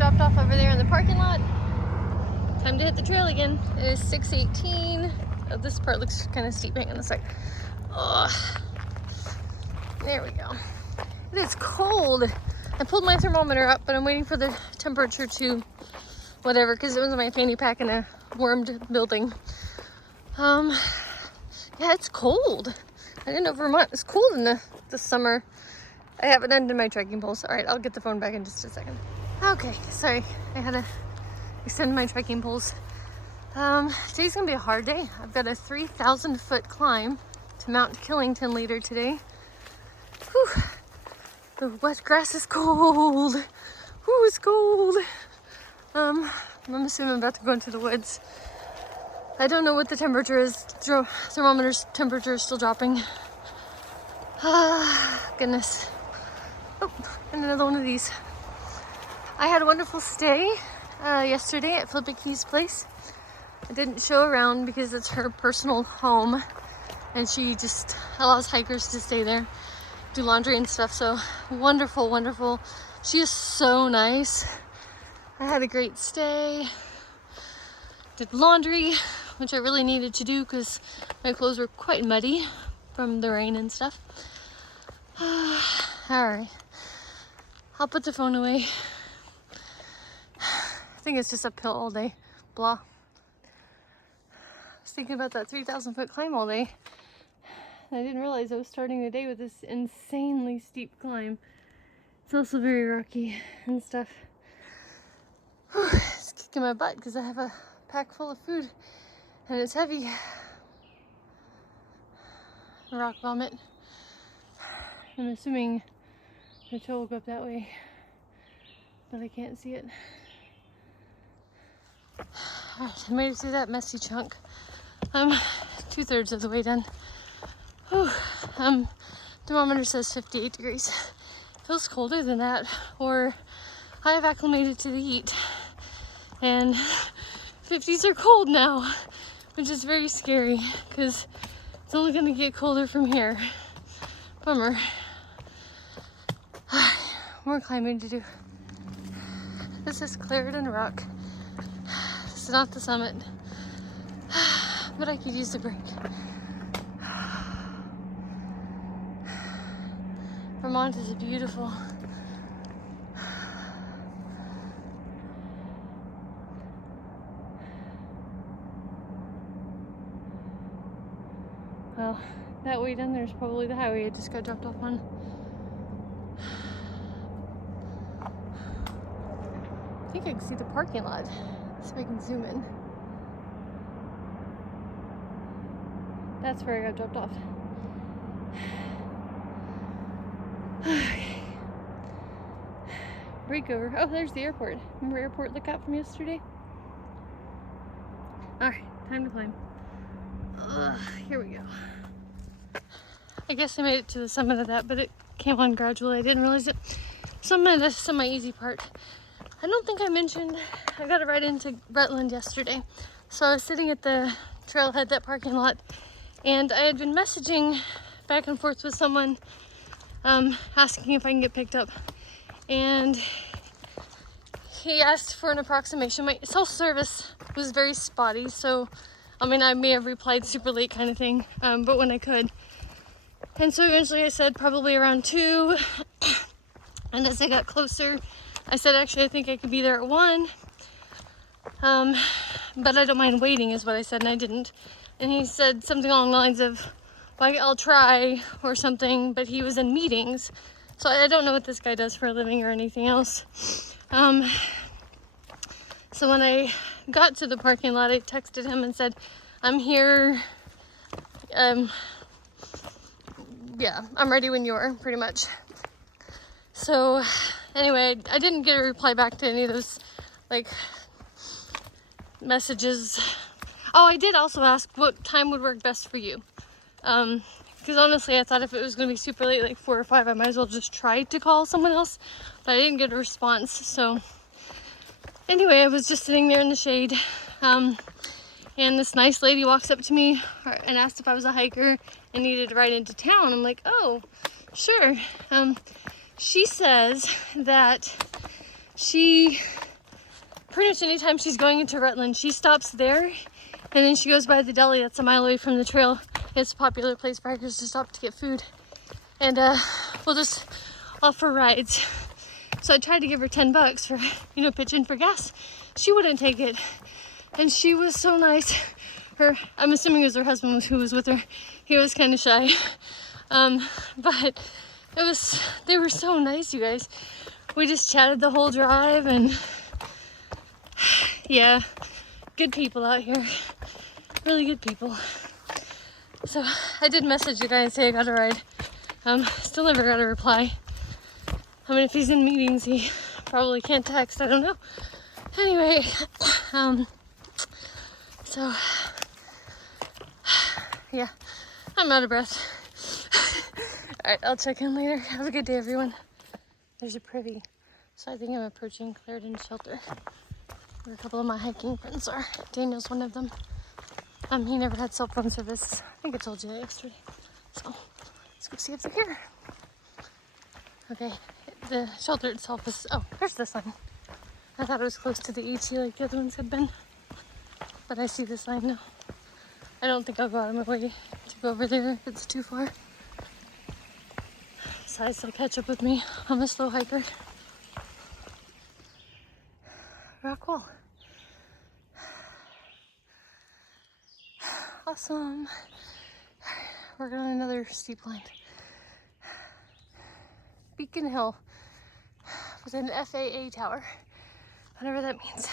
dropped off over there in the parking lot. Time to hit the trail again. It is 6:18. Oh, this part looks kind of steep. Hang on a sec. Oh, there we go. It is cold. I pulled my thermometer up, but I'm waiting for the temperature to whatever, because it was in my fanny pack in a warmed building. Yeah, it's cold. I didn't know Vermont is cold in the summer. I haven't undone my trekking poles. All right, I'll get the phone back in just a second. Okay, sorry. I had to extend my trekking poles. Today's gonna be a hard day. I've got a 3,000-foot climb to Mount Killington later today. Whew. The wet grass is cold. Whew, it's cold. I'm assuming I'm about to go into the woods. I don't know what the temperature is. Thermometer's temperature is still dropping. Goodness. Oh, and another one of these. I had a wonderful stay yesterday at Flippicky's place. I didn't show around because it's her personal home and she just allows hikers to stay there, do laundry and stuff. So wonderful, wonderful. She is so nice. I had a great stay. Did laundry, which I really needed to do because my clothes were quite muddy from the rain and stuff. All right, I'll put the phone away. I think it's just uphill all day. Blah. I was thinking about that 3,000-foot climb all day. I didn't realize I was starting the day with this insanely steep climb. It's also very rocky and stuff. Whew, it's kicking my butt because I have a pack full of food and it's heavy. Rock vomit. I'm assuming the trail will go up that way, but I can't see it. Alright, I made it through that messy chunk. I'm 2/3 of the way done. Whew. Thermometer says 58 degrees. Feels colder than that, or I've acclimated to the heat. And 50s are cold now, which is very scary because it's only going to get colder from here. Bummer. More climbing to do. This is Clarendon Rock. This is not the summit, but I could use a break. Vermont is beautiful. Well, that way down there is probably the highway I just got dropped off on. I think I can see the parking lot, so I can zoom in. That's where I got dropped off. Okay. Break over. Oh, there's the airport. Remember airport lookout from yesterday? Alright, time to climb. Here we go. I guess I made it to the summit of that, but it came on gradually. I didn't realize it. Some of this is my easy part. I don't think I mentioned I got a ride into Rutland yesterday. So I was sitting at the trailhead, that parking lot, and I had been messaging back and forth with someone asking if I can get picked up. And he asked for an approximation. My cell service was very spotty, so I mean, I may have replied super late kind of thing, but when I could. And so eventually I said probably around 2. And as I got closer, I said, actually, I think I could be there at 1. But I don't mind waiting is what I said, and I didn't. And he said something along the lines of, well, I'll try or something, but he was in meetings. So I don't know what this guy does for a living or anything else. So when I got to the parking lot, I texted him and said, I'm here. Yeah, I'm ready when you are, pretty much. So anyway, I didn't get a reply back to any of those, like, messages. Oh, I did also ask what time would work best for you. Because honestly, I thought if it was going to be super late, like 4 or 5, I might as well just try to call someone else. But I didn't get a response, so anyway, I was just sitting there in the shade. And this nice lady walks up to me and asked if I was a hiker and needed to ride into town. I'm like, oh, sure. She says that she pretty much anytime she's going into Rutland, she stops there, and then she goes by the deli that's a mile away from the trail. It's a popular place for hikers to stop to get food, and we'll just offer rides. So I tried to give her $10 for, you know, pitch in for gas. She wouldn't take it, and she was so nice. I'm assuming it was her husband who was with her. He was kind of shy, but they were so nice, you guys. We just chatted the whole drive, and yeah, good people out here, really good people. So I did message the guy and say I got a ride. Still never got a reply. I mean, if he's in meetings, he probably can't text, I don't know. Anyway, so yeah, I'm out of breath. All right, I'll check in later. Have a good day, everyone. There's a privy, so I think I'm approaching Churchill Shelter, where a couple of my hiking friends are. Daniel's one of them. He never had cell phone service. I think I told you that yesterday. So let's go see if they're here. Okay, the shelter itself is, oh, there's the sign. I thought it was close to the ET like the other ones had been, but I see the sign now. I don't think I'll go out of my way to go over there if it's too far. Besides, they'll catch up with me. I'm a slow hiker. Rock wall. Awesome. We're on another steep line. Beacon Hill with an FAA tower, whatever that means.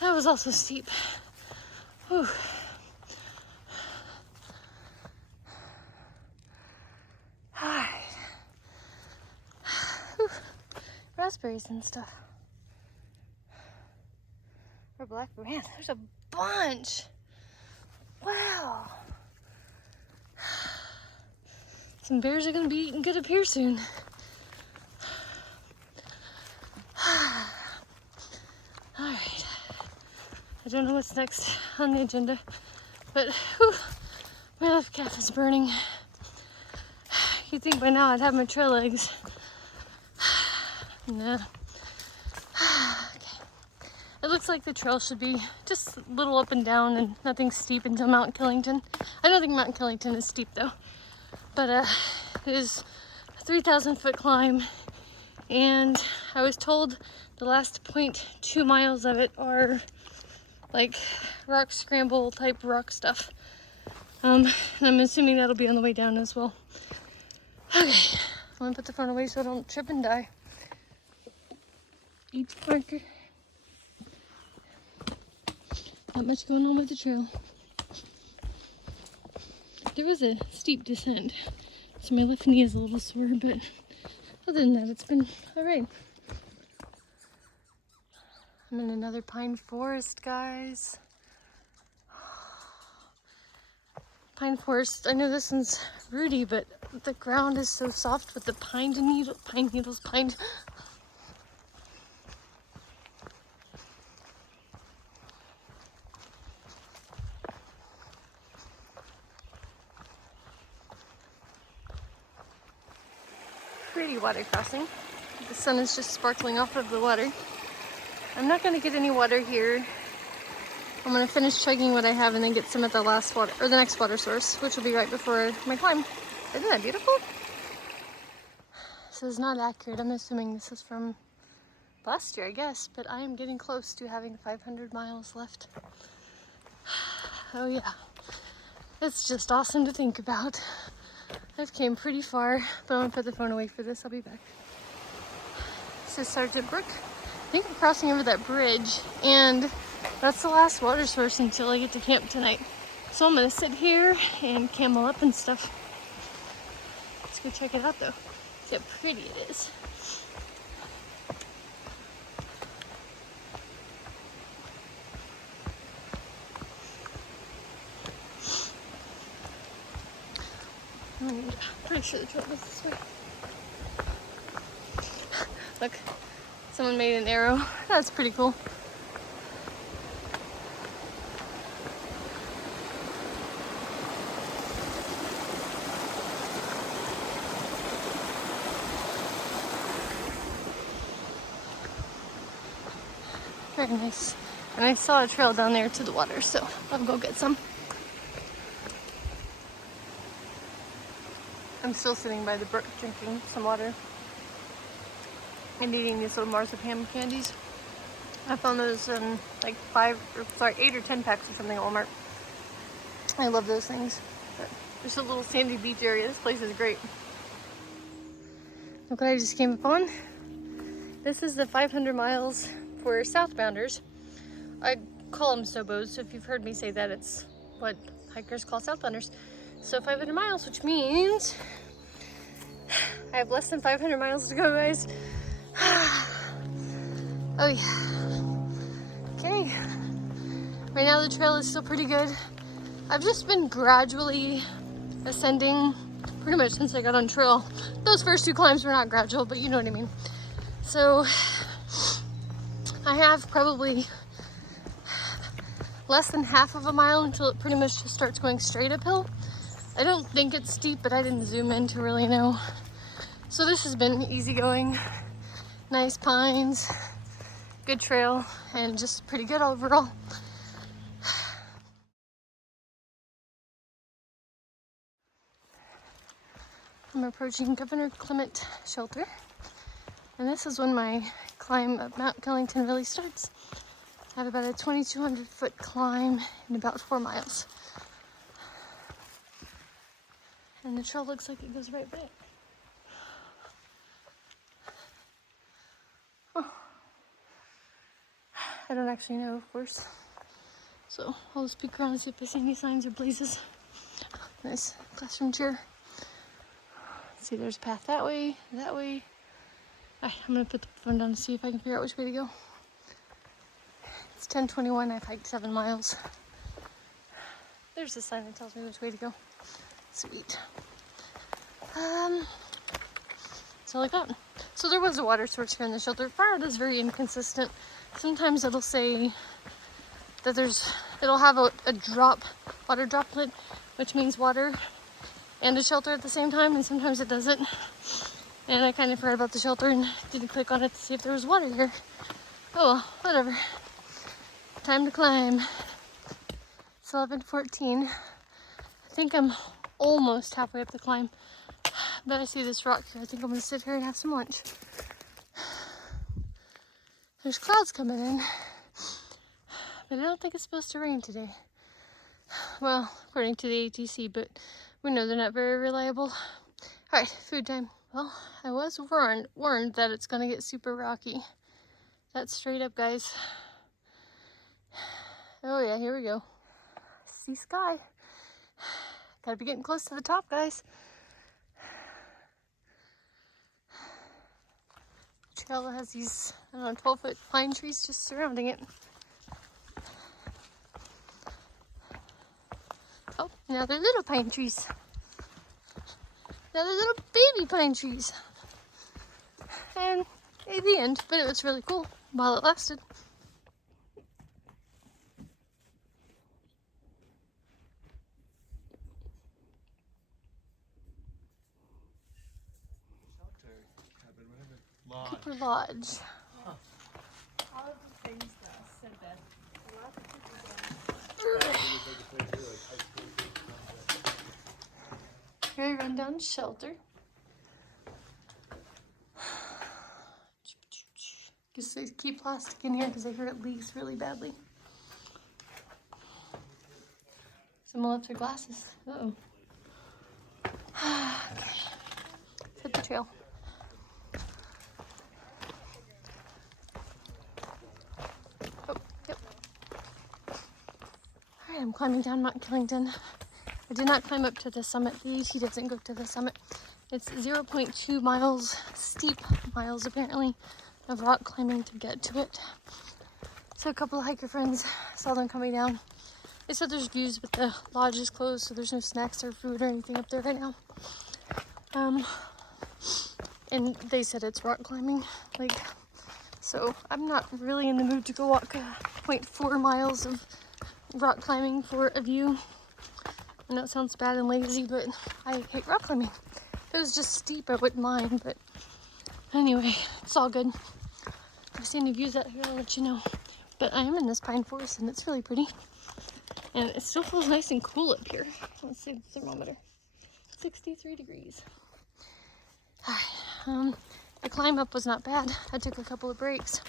That was also steep. Whew. Alright. Raspberries and stuff. Or blackberry. Man, there's a bunch. Wow. Some bears are gonna be eating good up here soon. Alright. I don't know what's next on the agenda, but whew, my left calf is burning. You'd think by now I'd have my trail legs. Nah. Okay. It looks like the trail should be just a little up and down and nothing steep until Mount Killington. I don't think Mount Killington is steep though, but it is a 3,000-foot climb, and I was told the last 0.2 miles of it are like rock scramble type rock stuff. And I'm assuming that'll be on the way down as well. Okay, I'm gonna put the phone away so I don't trip and die. Each marker. Not much going on with the trail. There was a steep descent, so my left knee is a little sore, but other than that, it's been alright. I'm in another pine forest, guys. Pine forest. I know this one's rooty, but the ground is so soft with the pine needles. Pretty water crossing. The sun is just sparkling off of the water. I'm not going to get any water here. I'm going to finish chugging what I have and then get some at the last water, or the next water source, which will be right before my climb. Isn't that beautiful? This is not accurate. I'm assuming this is from last year, I guess, but I am getting close to having 500 miles left. Oh yeah. It's just awesome to think about. I've came pretty far, but I'm going to put the phone away for this. I'll be back. This is Sergeant Brook. I think I'm crossing over that bridge, and that's the last water source until I get to camp tonight. So I'm gonna sit here and camel up and stuff. Let's go check it out though. See how pretty it is. I'm pretty sure the trail goes this way. Look. Someone made an arrow. That's pretty cool. Very nice. And I saw a trail down there to the water, so I'll go get some. I'm still sitting by the brook drinking some water and eating these little marzipan candies. I found those in like 8 or 10 packs or something at Walmart. I love those things. But there's a little sandy beach area. This place is great. Look what I just came upon. This is the 500 miles for southbounders. I call them Sobos, so if you've heard me say that, it's what hikers call southbounders. So 500 miles, which means I have less than 500 miles to go, guys. Oh yeah. Okay. Right now the trail is still pretty good. I've just been gradually ascending pretty much since I got on trail. Those first 2 climbs were not gradual, but you know what I mean. So I have probably less than half of a mile until it pretty much just starts going straight uphill. I don't think it's steep, but I didn't zoom in to really know. So this has been easygoing, nice pines, good trail, and just pretty good overall. I'm approaching Governor Clement Shelter, and this is when my climb up Mount Killington really starts. I have about a 2,200 foot climb in about 4 miles. And the trail looks like it goes right by it. Oh. I don't actually know, of course. So I'll just peek around and see if I see any signs or blazes. Nice classroom chair. See, there's a path that way, that way. Alright, I'm gonna put the phone down to see if I can figure out which way to go. It's 10:21, I've hiked 7 miles. There's a sign that tells me which way to go. Sweet. That's all I got. So there was a water source here in the shelter. Fire is very inconsistent. Sometimes it'll say that it'll have a water droplet, which means water and a shelter at the same time, and sometimes it doesn't. And I kind of forgot about the shelter and didn't click on it to see if there was water here. Oh well, whatever. Time to climb. It's 11:14. I think I'm almost halfway up the climb. But I see this rock here. I think I'm gonna sit here and have some lunch. There's clouds coming in, but I don't think it's supposed to rain today. Well, according to the ATC, but we know they're not very reliable. All right, food time. Well, I was warned that it's gonna get super rocky. That's straight up, guys. Oh yeah, here we go. See sky. Gotta be getting close to the top, guys. The trail has these, I don't know, 12-foot pine trees just surrounding it. Oh, now they're little pine trees. Now they're little baby pine trees. And at the end, but it was really cool while it lasted. Cooper Lodge. Huh. All of the things that said that. Very rundown shelter. Guess they keep plastic in here because I hear it leaks really badly. Someone left their glasses. Uh-oh. Okay. Hit the trail. Oh, yep. Alright, I'm climbing down Mount Killington. I did not climb up to the summit. The AT doesn't go to the summit. It's 0.2 miles, steep miles apparently, of rock climbing to get to it. So a couple of hiker friends saw them coming down. They said there's views, but the lodge is closed, so there's no snacks or food or anything up there right now. And they said it's rock climbing, so I'm not really in the mood to go walk 0.4 miles of rock climbing for a view. I know it sounds bad and lazy, but I hate rock climbing. If it was just steep, I wouldn't mind, but anyway, it's all good. If I see any views out here, I'll let you know. But I am in this pine forest and it's really pretty. And it still feels nice and cool up here. Let's see the thermometer. 63 degrees. Alright, the climb up was not bad. I took a couple of breaks.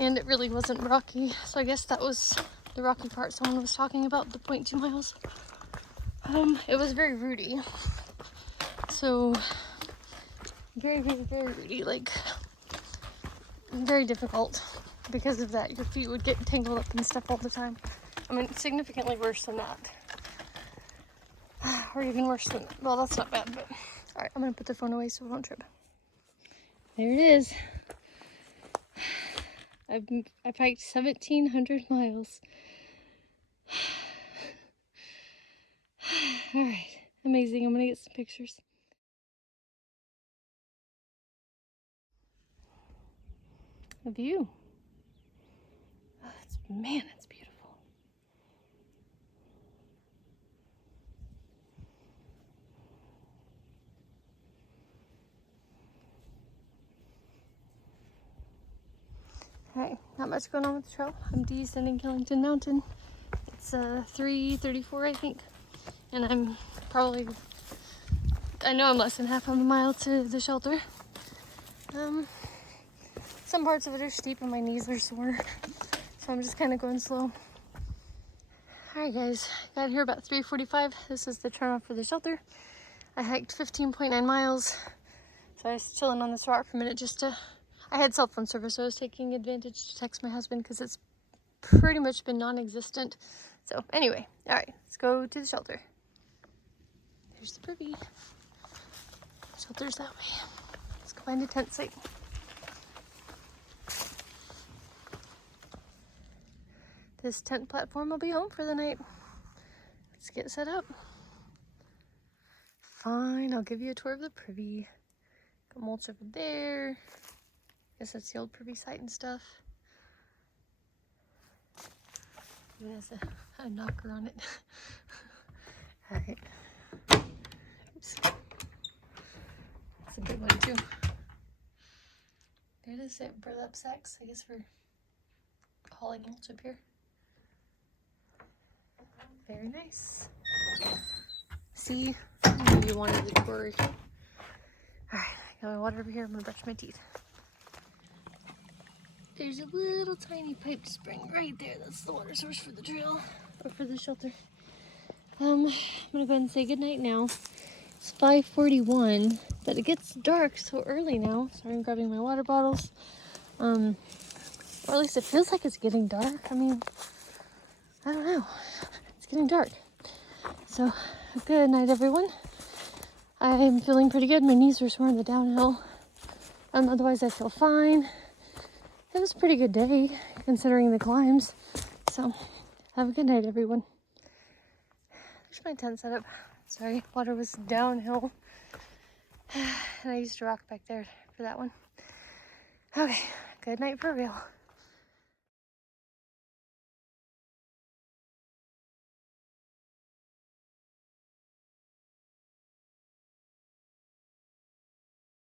And it really wasn't rocky. So I guess that was the rocky part someone was talking about, the 0.2 miles. It was very rooty. So, very, very, very rooty. Like, very difficult. Because of that, your feet would get tangled up and stuff all the time. I mean, significantly worse than that. Or even worse than that. Well, that's not bad, but... Alright, I'm gonna put the phone away so we don't trip. There it is. I've hiked 1,700 miles. Alright, amazing. I'm gonna get some pictures. A view. Oh, man, it's beautiful. Alright, not much going on with the trail. I'm descending Killington Mountain. It's 3:34, I think. And I'm probably, I know I'm less than half of a mile to the shelter. Some parts of it are steep and my knees are sore. So I'm just kind of going slow. Alright guys, got here about 3:45. This is the turnoff for the shelter. I hiked 15.9 miles. So I was chilling on this rock for a minute just to, I had cell phone service, so I was taking advantage to text my husband because it's pretty much been non-existent. So anyway, alright, let's go to the shelter. There's the privy. Shelter's that way. Let's go find a tent site. This tent platform will be home for the night. Let's get set up. Fine, I'll give you a tour of the privy. Got mulch over there. Guess that's the old privy site and stuff. It has a knocker on it. Alright. Oops. That's a big one too. There it is, burlap sacks, I guess for hauling mulch up here. Very nice. See, I knew you wanted the tour. Alright, I got my water over here. I'm gonna brush my teeth. There's a little tiny piped spring right there. That's the water source for the trail, or for the shelter. I'm gonna go ahead and say goodnight now. It's 5:41, but it gets dark so early now. Sorry, I'm grabbing my water bottles. Or at least it feels like it's getting dark. I mean, I don't know. It's getting dark. So, good night, everyone. I'm feeling pretty good. My knees are sore on the downhill. Otherwise, I feel fine. It was a pretty good day, considering the climbs. So, have a good night, everyone. There's my tent setup. Sorry, water was downhill. And I used to rock back there for that one. Okay, good night for real.